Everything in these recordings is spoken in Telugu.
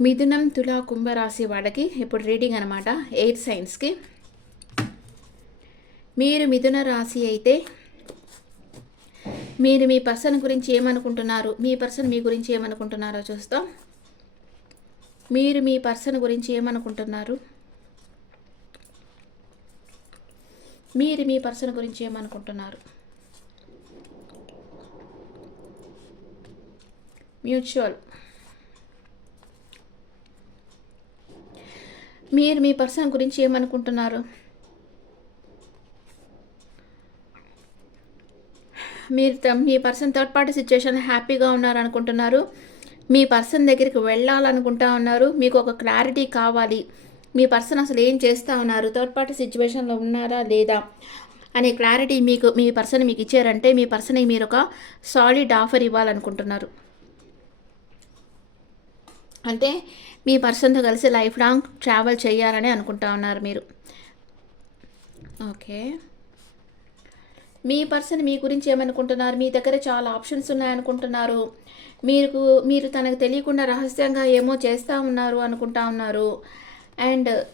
మిథునం తులా కుంభరాశి వాళ్ళకి ఇప్పుడు రీడింగ్ అనమాట ఎయిర్ సైన్స్కి. మీరు మిథున రాశి అయితే మీరు మీ పర్సన్ గురించి ఏమనుకుంటున్నారు? మీ పర్సన్ మీ గురించి ఏమనుకుంటున్నారో చూస్తాం. మీరు మీ పర్సన్ గురించి ఏమనుకుంటున్నారు? మీరు మీ పర్సన్ గురించి ఏమనుకుంటున్నారు? మ్యూచువల్. మీరు మీ పర్సన్ గురించి ఏమనుకుంటున్నారు? మీరు త- మీ పర్సన్ థర్డ్ పార్టీ సిచ్యువేషన్ హ్యాపీగా ఉన్నారు అనుకుంటున్నారు మీ పర్సన్ దగ్గరికి వెళ్ళాలనుకుంటా ఉన్నారు. మీకు ఒక క్లారిటీ కావాలి. మీ పర్సన్ అసలు ఏం చేస్తూ ఉన్నారు? థర్డ్ పార్టీ సిచ్యువేషన్లో ఉన్నారా లేదా? అనే క్లారిటీ మీకు మీ పర్సన్ మీకు ఇచ్చారంటే మీ పర్సన్కి మీరు ఒక సాలిడ్ ఆఫర్ ఇవ్వాలనుకుంటున్నారు. అంటే మీ పర్సన్తో కలిసి లైఫ్ లాంగ్ ట్రావెల్ చేయాలని అనుకుంటా ఉన్నారు మీరు. ఓకే. మీ పర్సన్ మీ గురించి ఏమనుకుంటున్నారు? మీ దగ్గర చాలా ఆప్షన్స్ ఉన్నాయనుకుంటున్నారు మీరు మీరు తనకు తెలియకుండా రహస్యంగా ఏమో చేస్తూ ఉన్నారు అనుకుంటా ఉన్నారు. అండ్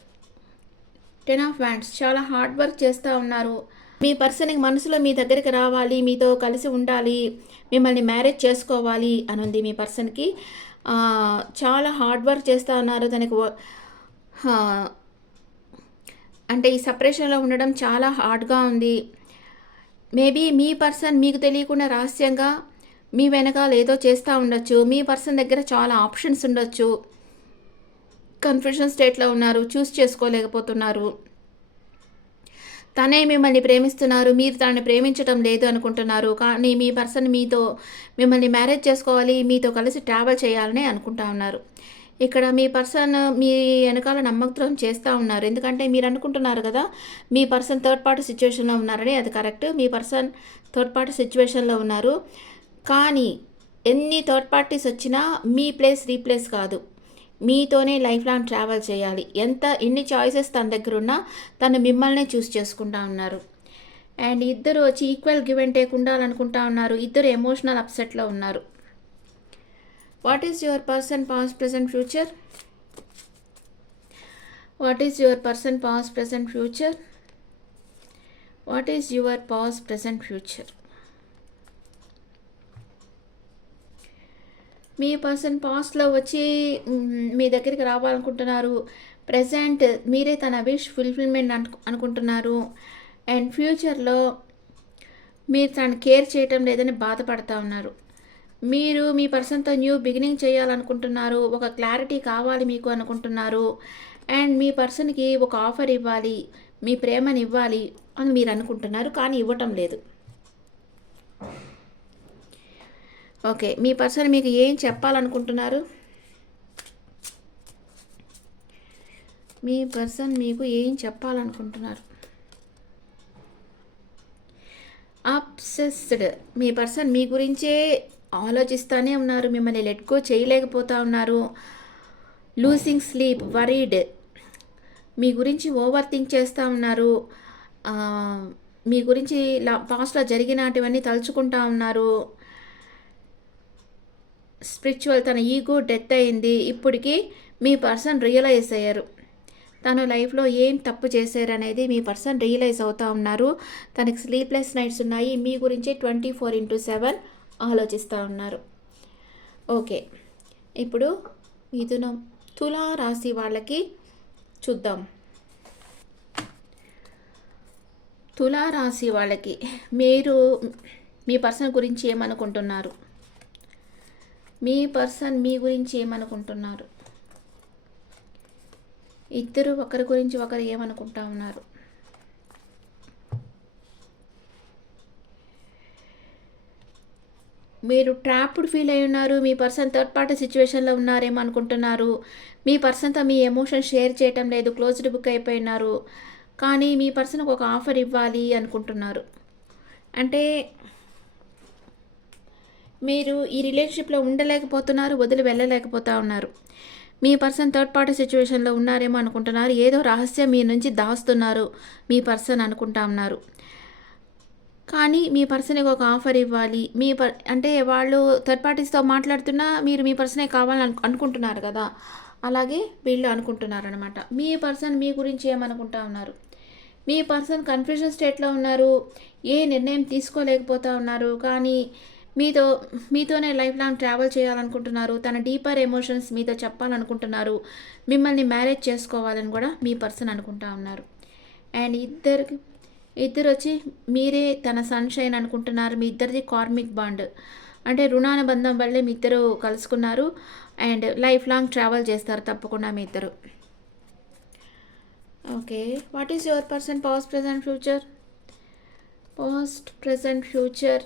టెన్ ఆఫ్ వ్యాండ్స్ చాలా హార్డ్ వర్క్ చేస్తూ ఉన్నారు. మీ పర్సన్కి మనసులో మీ దగ్గరికి రావాలి మీతో కలిసి ఉండాలి మిమ్మల్ని మ్యారేజ్ చేసుకోవాలి అని ఉంది మీ పర్సన్కి. చాలా హార్డ్ వర్క్ చేస్తూ ఉన్నారు దానికి అంటే ఈ సపరేషన్లో ఉండడం చాలా హార్డ్గా ఉంది. మేబీ మీ పర్సన్ మీకు తెలియకుండా రహస్యంగా మీ వెనకాల ఏదో చేస్తూ ఉండొచ్చు. మీ పర్సన్ దగ్గర చాలా ఆప్షన్స్ ఉండొచ్చు. కన్ఫ్యూషన్ స్టేట్లో ఉన్నారు. చూస్ చేసుకోలేకపోతున్నారు. తనే మిమ్మల్ని ప్రేమిస్తున్నారు మీరు తనని ప్రేమించడం లేదు అనుకుంటున్నారు కానీ మీ పర్సన్ మీతో మిమ్మల్ని మ్యారేజ్ చేసుకోవాలి మీతో కలిసి ట్రావెల్ చేయాలని అనుకుంటా ఉన్నారు. ఇక్కడ మీ పర్సన్ మీ వెనకాల నమ్మకం చేస్తూ ఉన్నారు. ఎందుకంటే మీరు అనుకుంటున్నారు కదా మీ పర్సన్ థర్డ్ పార్టీ సిచ్యువేషన్లో ఉన్నారని అది కరెక్ట్. మీ పర్సన్ థర్డ్ పార్టీ సిచ్యువేషన్లో ఉన్నారు. కానీ ఎన్ని థర్డ్ పార్టీస్ వచ్చినా మీ ప్లేస్ రీప్లేస్ కాదు. మీతోనే లైఫ్ లాంగ్ ట్రావెల్ చేయాలి. ఎంత ఎన్ని చాయిసెస్ తన దగ్గర ఉన్నా తను మిమ్మల్నే చూస్ చేసుకుంటా ఉన్నారు. అండ్ ఇద్దరు వచ్చి ఈక్వల్ గివ్ అండ్ టేక్ ఉండాలనుకుంటా ఉన్నారు. ఇద్దరు ఎమోషనల్ అప్సెట్లో ఉన్నారు. What is your person past present future? What is your person past present future? What is your past present future? Me person పాస్ట్లో వచ్చి మీ దగ్గరికి రావాలనుకుంటున్నారు. ప్రజెంట్ మీరే తన విష్ ఫుల్ఫిల్మెంట్ అను అనుకుంటున్నారు. అండ్ ఫ్యూచర్లో మీరు తను కేర్ చేయటం లేదని బాధపడతా ఉన్నారు. మీరు మీ పర్సన్తో న్యూ బిగినింగ్ చేయాలనుకుంటున్నారు. ఒక క్లారిటీ కావాలి మీకు అనుకుంటున్నారు. అండ్ మీ పర్సన్కి ఒక ఆఫర్ ఇవ్వాలి. మీ ప్రేమని ఇవ్వాలి అని మీరు అనుకుంటున్నారు. కానీ ఇవ్వటం లేదు. ఓకే మీ పర్సన్ మీకు ఏం చెప్పాలనుకుంటున్నారు? మీ పర్సన్ మీకు ఏం చెప్పాలనుకుంటున్నారు? అప్సెస్డ్ మీ పర్సన్ మీ గురించే ఆలోచిస్తూనే ఉన్నారు మిమ్మల్ని లెట్ గో చేయలేకపోతా ఉన్నారు. లూసింగ్ స్లీప్ వరీడ్ మీ గురించి ఓవర్ థింక్ చేస్తూ ఉన్నారు. మీ గురించి పాస్ట్లో జరిగినటివన్నీ తలుచుకుంటా ఉన్నారు. స్పిరిచువల్ తన ఈగో డెత్ అయింది. ఇప్పటికీ మీ పర్సన్ రియలైజ్ అయ్యారు. తను లైఫ్లో ఏం తప్పు చేశారనేది మీ పర్సన్ రియలైజ్ అవుతూ ఉన్నారు. తనకి స్లీప్లెస్ నైట్స్ ఉన్నాయి. మీ గురించి ట్వంటీ ఫోర్ ఇంటూ సెవెన్ ఆలోచిస్తూ ఉన్నారు. ఓకే. ఇప్పుడు మిథునం తులా రాశి వాళ్ళకి చూద్దాం. తులా రాశి వాళ్ళకి మీరు మీ పర్సన్ గురించి ఏమనుకుంటున్నారు? మీ పర్సన్ మీ గురించి ఏమనుకుంటున్నారు? ఇద్దరు ఒకరి గురించి ఒకరు ఏమనుకుంటా ఉన్నారు? మీరు ట్రాప్డ్ ఫీల్ అయి ఉన్నారు మీ పర్సన్ థర్డ్ పార్టీ సిచ్యువేషన్లో ఉన్నారేమో అనుకుంటున్నారు మీ పర్సన్తో మీ ఎమోషన్ షేర్ చేయటం లేదు క్లోజ్డ్ బుక్ అయిపోయినారు కానీ మీ పర్సన్కి ఒక ఆఫర్ ఇవ్వాలి అనుకుంటున్నారు. అంటే మీరు ఈ రిలేషన్షిప్లో ఉండలేకపోతున్నారు వదిలి వెళ్ళలేకపోతా ఉన్నారు. మీ పర్సన్ థర్డ్ పార్టీ సిచ్యువేషన్లో ఉన్నారేమో అనుకుంటున్నారు ఏదో రహస్యం మీ నుంచి దాస్తున్నారు మీ పర్సన్ అనుకుంటా ఉన్నారు. కానీ మీ పర్సన్కి ఒక ఆఫర్ ఇవ్వాలి మీ పర్ అంటే వాళ్ళు థర్డ్ పార్టీస్తో మాట్లాడుతున్నా మీరు మీ పర్సనే కావాలని అనుకుంటున్నారు కదా. అలాగే వీళ్ళు అనుకుంటున్నారనమాట మీ పర్సన్ మీ గురించి ఏమనుకుంటా ఉన్నారు? మీ పర్సన్ కన్ఫ్యూజన్ స్టేట్లో ఉన్నారు ఏ నిర్ణయం తీసుకోలేకపోతా ఉన్నారు కానీ మీతో మీతోనే లైఫ్ లాంగ్ ట్రావెల్ చేయాలనుకుంటున్నారు. తన డీపర్ ఎమోషన్స్ మీతో చెప్పాలనుకుంటున్నారు. మిమ్మల్ని మ్యారేజ్ చేసుకోవాలని కూడా మీ పర్సన్ అనుకుంటా ఉన్నారు. అండ్ ఇద్దరు ఇద్దరు వచ్చి మీరే తన సన్షైన్ అనుకుంటున్నారు. మీ ఇద్దరిది కార్మిక్ బాండ్. అంటే రుణానుబంధం వల్లే మీ ఇద్దరు కలుసుకున్నారు. అండ్ లైఫ్ లాంగ్ ట్రావెల్ చేస్తారు తప్పకుండా మీ ఇద్దరు. Okay. What is your person past present future? Past present future.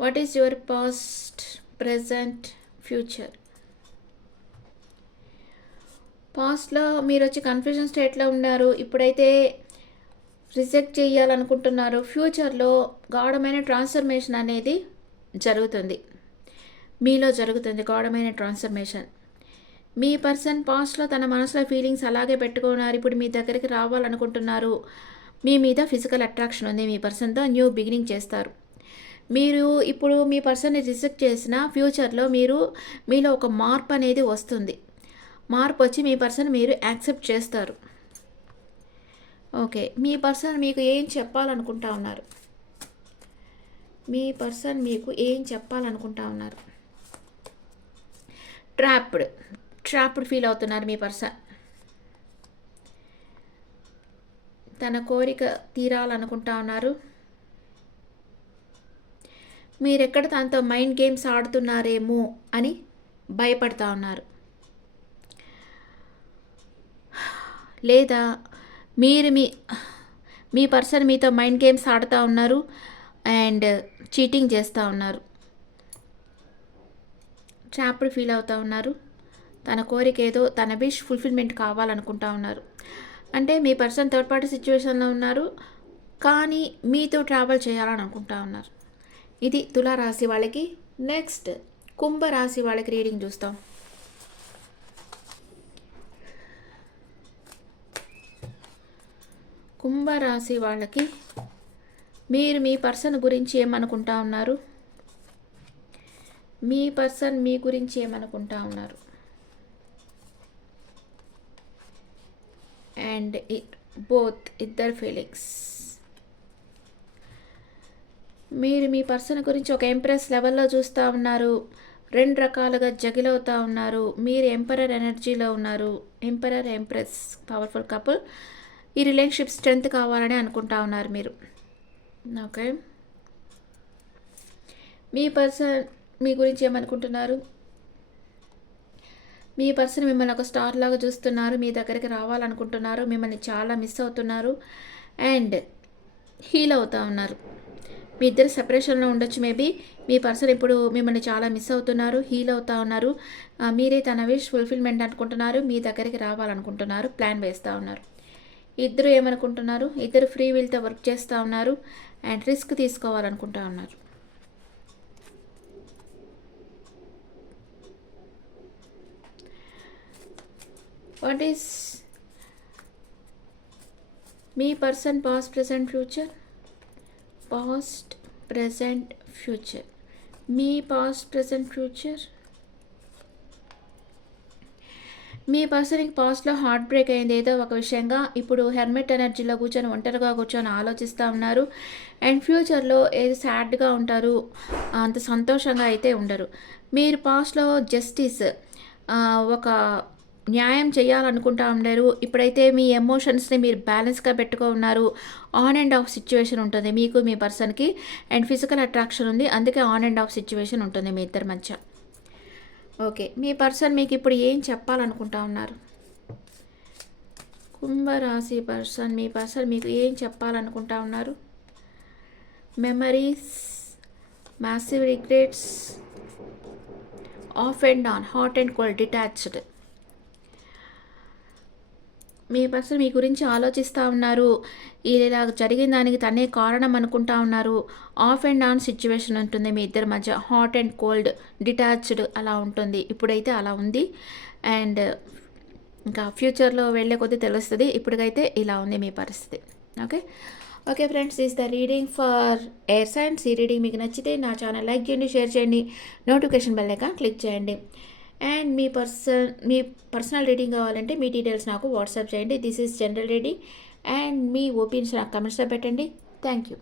What is your past present future పాస్ట్లో మీరు వచ్చి కన్ఫ్యూజన్ స్టేట్లో ఉన్నారు. ఇప్పుడైతే రిజెక్ట్ చేయాలనుకుంటున్నారు. ఫ్యూచర్లో గాఢమైన ట్రాన్స్ఫర్మేషన్ అనేది జరుగుతుంది. మీలో జరుగుతుంది గాఢమైన ట్రాన్స్ఫర్మేషన్ మీ పర్సన్ పాస్ట్లో తన మనసులో ఫీలింగ్స్ అలాగే పెట్టుకున్నారు. ఇప్పుడు మీ దగ్గరికి రావాలనుకుంటున్నారు. మీ మీద ఫిజికల్ అట్రాక్షన్ ఉంది. మీ పర్సన్తో న్యూ బిగినింగ్ చేస్తారు. మీరు ఇప్పుడు మీ పర్సన్ని రిజెక్ట్ చేసిన ఫ్యూచర్లో మీరు మీలో ఒక మార్పు అనేది వస్తుంది. మార్పు వచ్చి మీ పర్సన్ మీరు యాక్సెప్ట్ చేస్తారు. ఓకే. మీ పర్సన్ మీకు ఏం చెప్పాలనుకుంటా ఉన్నారు? మీ పర్సన్ మీకు ఏం చెప్పాలనుకుంటా ఉన్నారు? ట్రాప్డ్. ట్రాప్డ్ ఫీల్ అవుతున్నారు మీ పర్సన్. తన కోరిక తీరాలనుకుంటా ఉన్నారు. మీరెక్కడ తనతో మైండ్ గేమ్స్ ఆడుతున్నారేమో అని భయపడతా ఉన్నారు. లేదా మీరు మీ మీ పర్సన్ మీతో మైండ్ గేమ్స్ ఆడుతూ ఉన్నారు అండ్ చీటింగ్ చేస్తూ ఉన్నారు. ట్రాప్డ్ ఫీల్ అవుతూ ఉన్నారు. తన కోరిక ఏదో తన విష్ ఫుల్ఫిల్మెంట్ కావాలనుకుంటా ఉన్నారు. అంటే మీ పర్సన్ థర్డ్ పార్టీ సిచ్యువేషన్లో ఉన్నారు. కానీ మీతో ట్రావెల్ చేయాలని అనుకుంటా ఉన్నారు. ఇది తులారాశి వాళ్ళకి నెక్స్ట్ కుంభరాశి వాళ్ళకి రీడింగ్ చూస్తాం. కుంభరాశి వాళ్ళకి మీరు మీ పర్సన్ గురించి ఏమనుకుంటా ఉన్నారు? మీ పర్సన్ మీ గురించి ఏమనుకుంటా ఉన్నారు? అండ్ ఇట్ బోత్ ఇద్దరు ఫీలింగ్స్. మీరు మీ పర్సన్ గురించి ఒక ఎంప్రెస్ లెవెల్లో చూస్తూ ఉన్నారు. రెండు రకాలుగా జగిల్ అవుతూ ఉన్నారు. మీరు ఎంపరర్ ఎనర్జీలో ఉన్నారు. Emperor empress powerful couple. ఈ రిలేషన్షిప్ స్ట్రెంత్ కావాలని అనుకుంటా ఉన్నారు మీరు. ఓకే. మీ పర్సన్ మీ గురించి ఏమనుకుంటున్నారు? మీ పర్సన్ మిమ్మల్ని ఒక స్టార్ లాగా చూస్తున్నారు. మీ దగ్గరికి రావాలనుకుంటున్నారు. మిమ్మల్ని చాలా మిస్ అవుతున్నారు. అండ్ హీల్ అవుతూ ఉన్నారు. మీ ఇద్దరు సెపరేషన్లో ఉండొచ్చు మేబీ మీ పర్సన్ ఇప్పుడు మిమ్మల్ని చాలా మిస్ అవుతున్నారు హీల్ అవుతా ఉన్నారు. మీరే తన విష్ ఫుల్ఫిల్మెంట్ అనుకుంటున్నారు మీ దగ్గరికి రావాలనుకుంటున్నారు ప్లాన్ వేస్తూ ఉన్నారు. ఇద్దరు ఏమనుకుంటున్నారు? ఇద్దరు ఫ్రీ విల్తో వర్క్ చేస్తూ ఉన్నారు అండ్ రిస్క్ తీసుకోవాలనుకుంటా ఉన్నారు. What is me person past present future past present future me past present future మీ పర్సన్కి పాస్ట్లో హార్ట్ బ్రేక్ అయింది. ఏదో ఒక విషయంగా ఇప్పుడు హెర్మెట్ ఎనర్జీలో కూర్చొని ఒంటరిగా కూర్చొని ఆలోచిస్తూ ఉన్నారు. అండ్ ఫ్యూచర్లో ఏది సాడ్గా ఉంటారు అంత సంతోషంగా అయితే ఉండరు. మీరు పాస్ట్లో జస్టిస్ ఒక న్యాయం చేయాలనుకుంటా ఉండారు. ఇప్పుడైతే మీ ఎమోషన్స్ని మీరు బ్యాలెన్స్గా పెట్టుకో ఉన్నారు ఆన్ అండ్ ఆఫ్ సిచ్యువేషన్ ఉంటుంది మీకు మీ పర్సన్కి. అండ్ ఫిజికల్ అట్రాక్షన్ ఉంది. అందుకే ఆన్ అండ్ ఆఫ్ సిచ్యువేషన్ ఉంటుంది మీ ఇద్దరి మధ్య. ఓకే మీ పర్సన్ మీకు ఇప్పుడు ఏం చెప్పాలనుకుంటా ఉన్నారు? కుంభరాశి పర్సన్ మీ పర్సన్ మీకు ఏం చెప్పాలనుకుంటా ఉన్నారు? Memories massive regrets off and on hot and cold detached. Me person మీ గురించి ఆలోచిస్తూ ఉన్నారు. ఇలా జరిగిన దానికి తనే కారణం అనుకుంటా ఉన్నారు. ఆఫ్ అండ్ ఆన్ సిచ్యువేషన్ ఉంటుంది. మీ ఇద్దరి మధ్య హాట్ అండ్ కోల్డ్ డిటాచ్డ్ అలా ఉంటుంది. ఇప్పుడైతే అలా ఉంది. అండ్ ఇంకా ఫ్యూచర్లో వెళ్ళే కొద్దీ తెలుస్తుంది. ఇప్పటికైతే ఇలా ఉంది మీ పరిస్థితి. Okay? Okay friends is the reading for air signs ఈ రీడింగ్. మీకు నచ్చితే నా ఛానల్ లైక్ చేయండి షేర్ చేయండి. నోటిఫికేషన్ బెల్ ఐకాన్ క్లిక్ చేయండి. అండ్ మీ పర్సన్ మీ పర్సనల్ రీడింగ్ కావాలంటే మీ డీటెయిల్స్ నాకు వాట్సాప్ చేయండి. This is general reading and me opinions నాకు కమెంట్స్లో పెట్టండి. Thank you